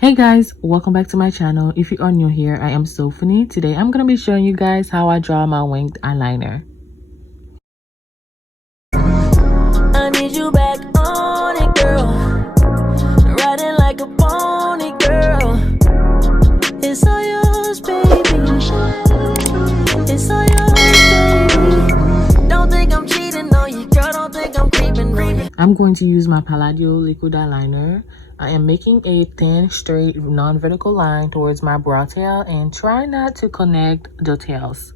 Hey guys, welcome back to my channel. If you are new here, I am Sophie. Today I'm going to be showing you guys how I draw my winged eyeliner. I need you back on it, girl. Riding like a pony, girl. It's all yours, baby. It's all yours, baby. Don't think I'm cheating on you, girl. Don't think I'm creeping on you. I'm going to use my Palladio liquid eyeliner. I am making a thin, straight, non-vertical line towards my brow tail and try not to connect the tails.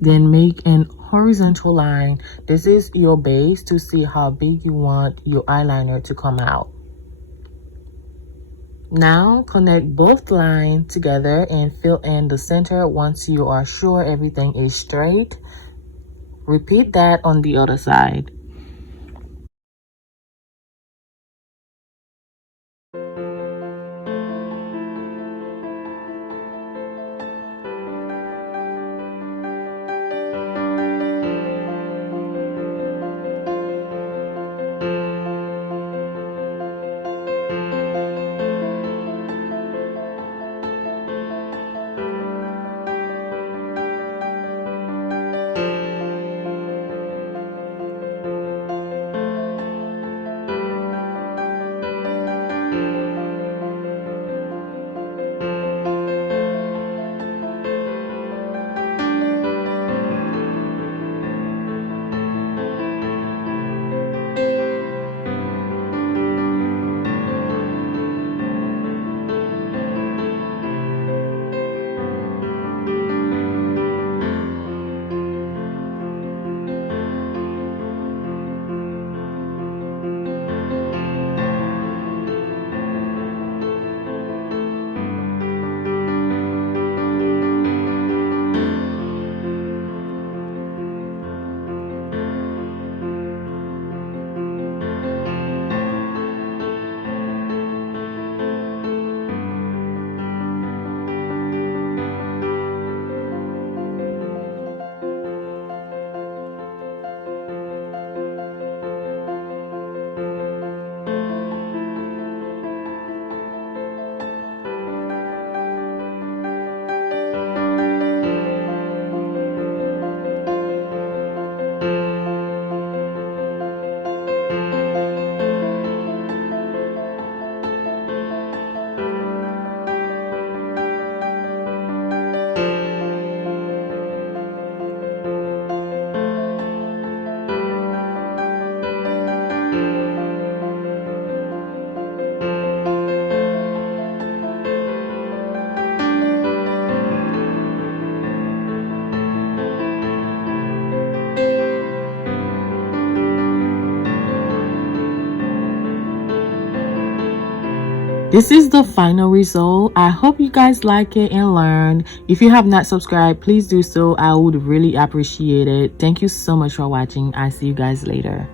Then make an horizontal line. This is your base to see how big you want your eyeliner to come out. Now connect both lines together and fill in the center once you are sure everything is straight. Repeat that on the other side. This is the final result. I hope you guys like it and learned. If you have not subscribed, please do so. I would really appreciate it. Thank you so much for watching. I'll see you guys later.